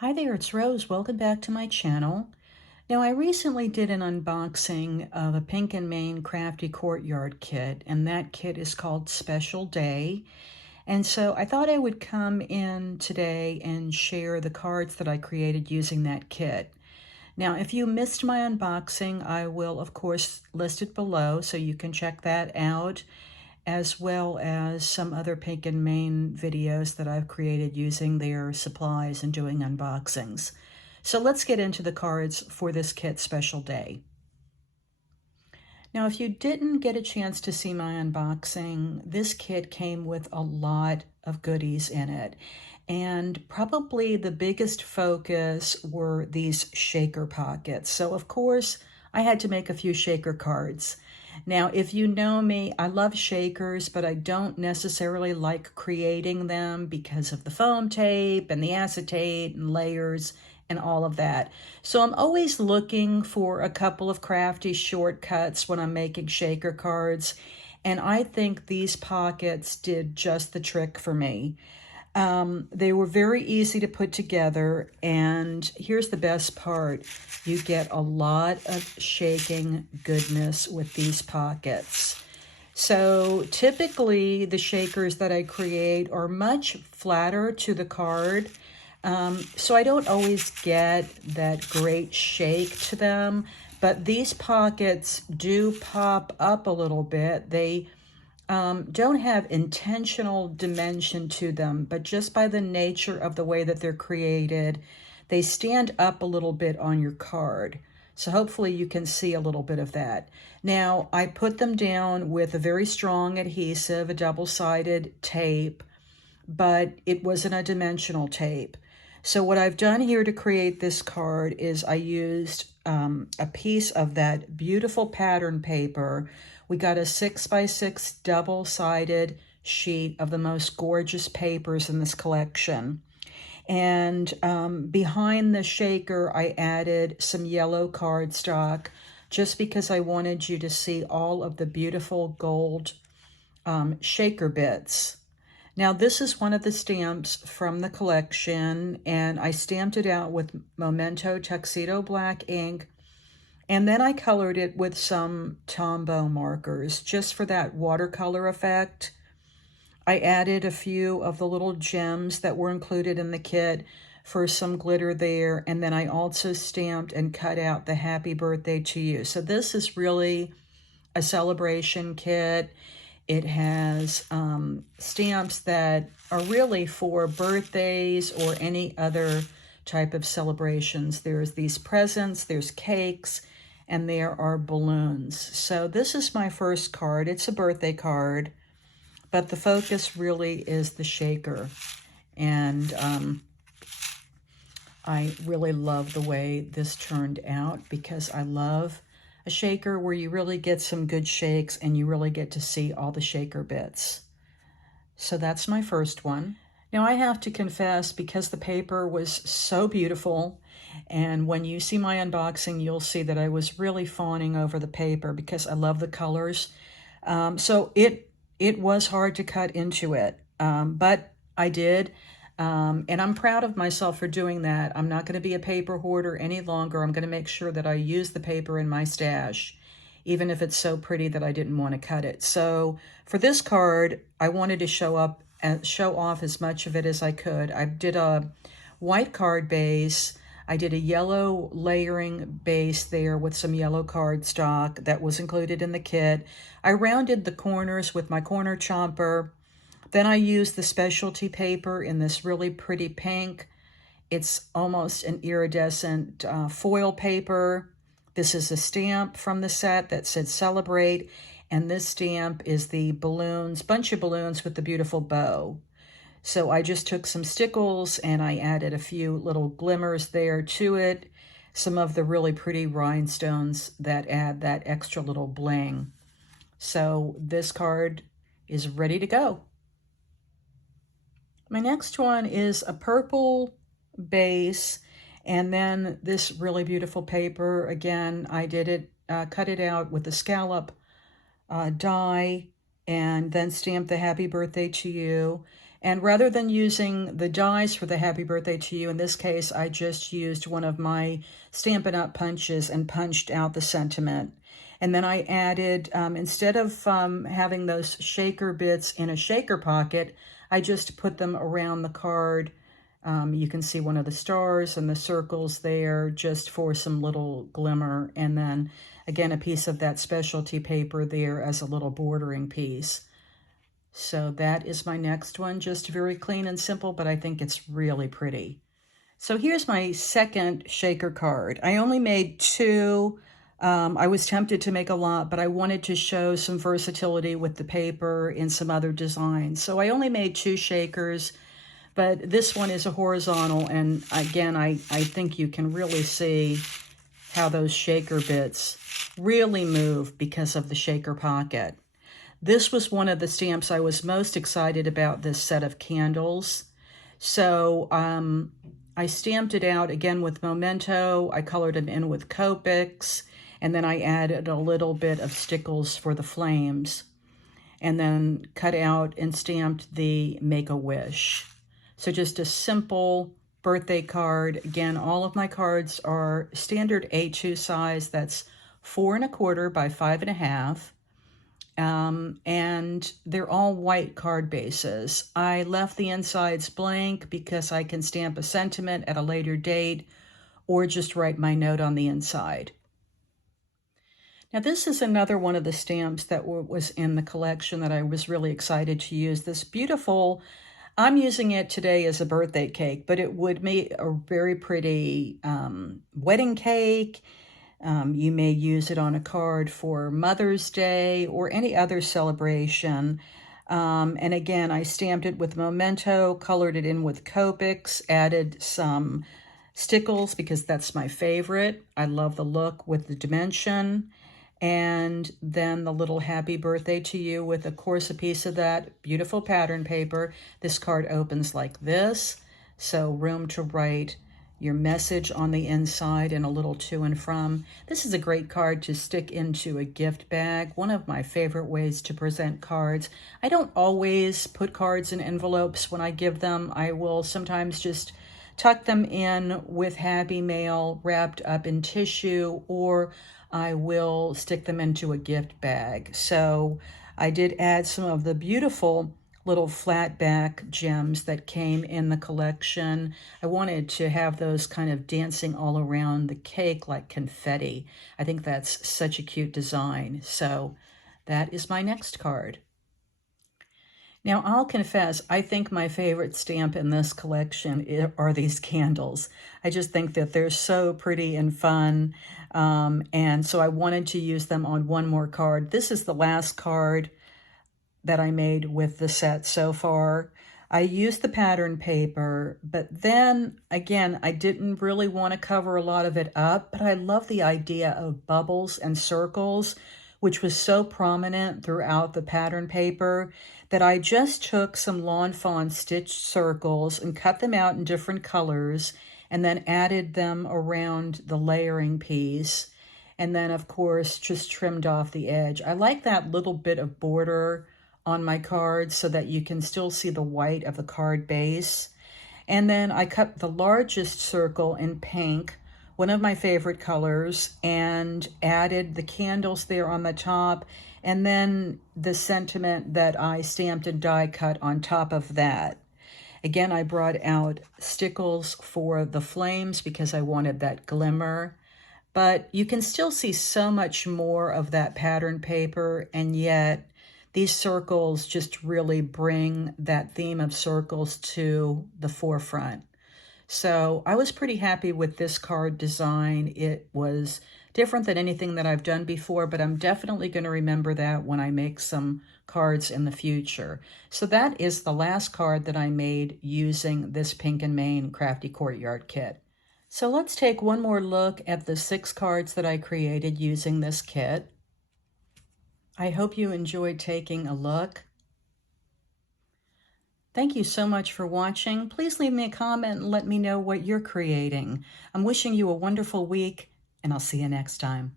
Hi there, it's Rose. Welcome back to my channel. Now, I recently did an unboxing of a Pink and Main Crafty Courtyard Kit, and that kit is called Special Day. And so I thought I would come in today and share the cards that I created using that kit. Now, if you missed my unboxing, I will, of course, list it below so you can check that out, as well as some other Pink and Main videos that I've created using their supplies and doing unboxings. So let's get into the cards for this kit Special Day. Now, if you didn't get a chance to see my unboxing, this kit came with a lot of goodies in it. And probably the biggest focus were these shaker pockets. So, of course, I had to make a few shaker cards. Now, if you know me, I love shakers, but I don't necessarily like creating them because of the foam tape and the acetate and layers and all of that. So I'm always looking for a couple of crafty shortcuts when I'm making shaker cards, and I think these pockets did just the trick for me. They were very easy to put together, and here's the best part. You get a lot of shaking goodness with these pockets. So typically the shakers that I create are much flatter to the card, so I don't always get that great shake to them, but these pockets do pop up a little bit. They don't have intentional dimension to them, but just by the nature of the way that they're created, they stand up a little bit on your card. So hopefully you can see a little bit of that. Now, I put them down with a very strong adhesive, a double-sided tape, but it wasn't a dimensional tape. So what I've done here to create this card is I used a piece of that beautiful pattern paper. We got a 6x6 double-sided sheet of the most gorgeous papers in this collection. And behind the shaker, I added some yellow cardstock just because I wanted you to see all of the beautiful gold shaker bits. Now, this is one of the stamps from the collection, and I stamped it out with Memento Tuxedo Black ink, and then I colored it with some Tombow markers just for that watercolor effect. I added a few of the little gems that were included in the kit for some glitter there, and then I also stamped and cut out the Happy Birthday to You. So this is really a celebration kit. It has stamps that are really for birthdays or any other type of celebrations. There's these presents, there's cakes, and there are balloons. So this is my first card. It's a birthday card, but the focus really is the shaker. And I really love the way this turned out because I love a shaker where you really get some good shakes and you really get to see all the shaker bits. So that's my first one. Now I have to confess, because the paper was so beautiful, and when you see my unboxing, you'll see that I was really fawning over the paper because I love the colors. So it was hard to cut into it, but I did. And I'm proud of myself for doing that. I'm not going to be a paper hoarder any longer. I'm going to make sure that I use the paper in my stash, even if it's so pretty that I didn't want to cut it. So for this card, I wanted to show off as much of it as I could. I did a white card base. I did a yellow layering base there with some yellow cardstock that was included in the kit. I rounded the corners with my corner chomper. Then I used the specialty paper in this really pretty pink. It's almost an iridescent foil paper. This is a stamp from the set that said Celebrate, and this stamp is the balloons, bunch of balloons with the beautiful bow. So I just took some stickles and I added a few little glimmers there to it, some of the really pretty rhinestones that add that extra little bling. So this card is ready to go. My next one is a purple base, and then this really beautiful paper. Again, I did it, cut it out with the scallop die, and then stamped the Happy Birthday to You. And rather than using the dies for the happy birthday to you, in this case, I just used one of my Stampin' Up! Punches and punched out the sentiment. And then I added, instead of having those shaker bits in a shaker pocket, I just put them around the card. You can see one of the stars and the circles there just for some little glimmer. And then, again, a piece of that specialty paper there as a little bordering piece. So that is my next one, just very clean and simple, but I think it's really pretty. So here's my second shaker card. I only made two. I was tempted to make a lot, but I wanted to show some versatility with the paper and some other designs. So I only made two shakers, but this one is a horizontal, and again, I think you can really see how those shaker bits really move because of the shaker pocket. This was one of the stamps I was most excited about, this set of candles. So I stamped it out again with Memento. I colored them in with Copics, and then I added a little bit of stickles for the flames, and then cut out and stamped the Make-A-Wish. So just a simple birthday card. Again, all of my cards are standard A2 size. That's 4 1/4 by 5 1/2. And they're all white card bases. I left the insides blank because I can stamp a sentiment at a later date or just write my note on the inside. Now this is another one of the stamps that was in the collection that I was really excited to use. This beautiful, I'm using it today as a birthday cake, but it would make a very pretty wedding cake. You may use it on a card for Mother's Day or any other celebration. And again, I stamped it with Memento, colored it in with Copics, added some stickles because that's my favorite. I love the look with the dimension. And then the little happy birthday to you with, of course, a piece of that beautiful pattern paper. This card opens like this, so room to write your message on the inside and a little to and from. This is a great card to stick into a gift bag. One of my favorite ways to present cards. I don't always put cards in envelopes when I give them. I will sometimes just tuck them in with Happy Mail wrapped up in tissue, or I will stick them into a gift bag. So I did add some of the beautiful little flat back gems that came in the collection. I wanted to have those kind of dancing all around the cake like confetti. I think that's such a cute design. So that is my next card. Now, I'll confess, I think my favorite stamp in this collection are these candles. I just think that they're so pretty and fun, and so I wanted to use them on one more card. This is the last card that I made with the set so far. I used the pattern paper, but then again, I didn't really want to cover a lot of it up, but I love the idea of bubbles and circles, which was so prominent throughout the pattern paper, that I just took some Lawn Fawn stitched circles and cut them out in different colors, and then added them around the layering piece. And then, of course, just trimmed off the edge. I like that little bit of border on my cards so that you can still see the white of the card base. And then I cut the largest circle in pink, one of my favorite colors, and added the candles there on the top, and then the sentiment that I stamped and die cut on top of that. Again, I brought out stickles for the flames because I wanted that glimmer, but you can still see so much more of that pattern paper, and yet these circles just really bring that theme of circles to the forefront. So I was pretty happy with this card design. It was different than anything that I've done before, but I'm definitely going to remember that when I make some cards in the future. So that is the last card that I made using this Pink and Main Crafty Courtyard Kit. So let's take one more look at the 6 cards that I created using this kit. I hope you enjoyed taking a look. Thank you so much for watching. Please leave me a comment and let me know what you're creating. I'm wishing you a wonderful week, and I'll see you next time.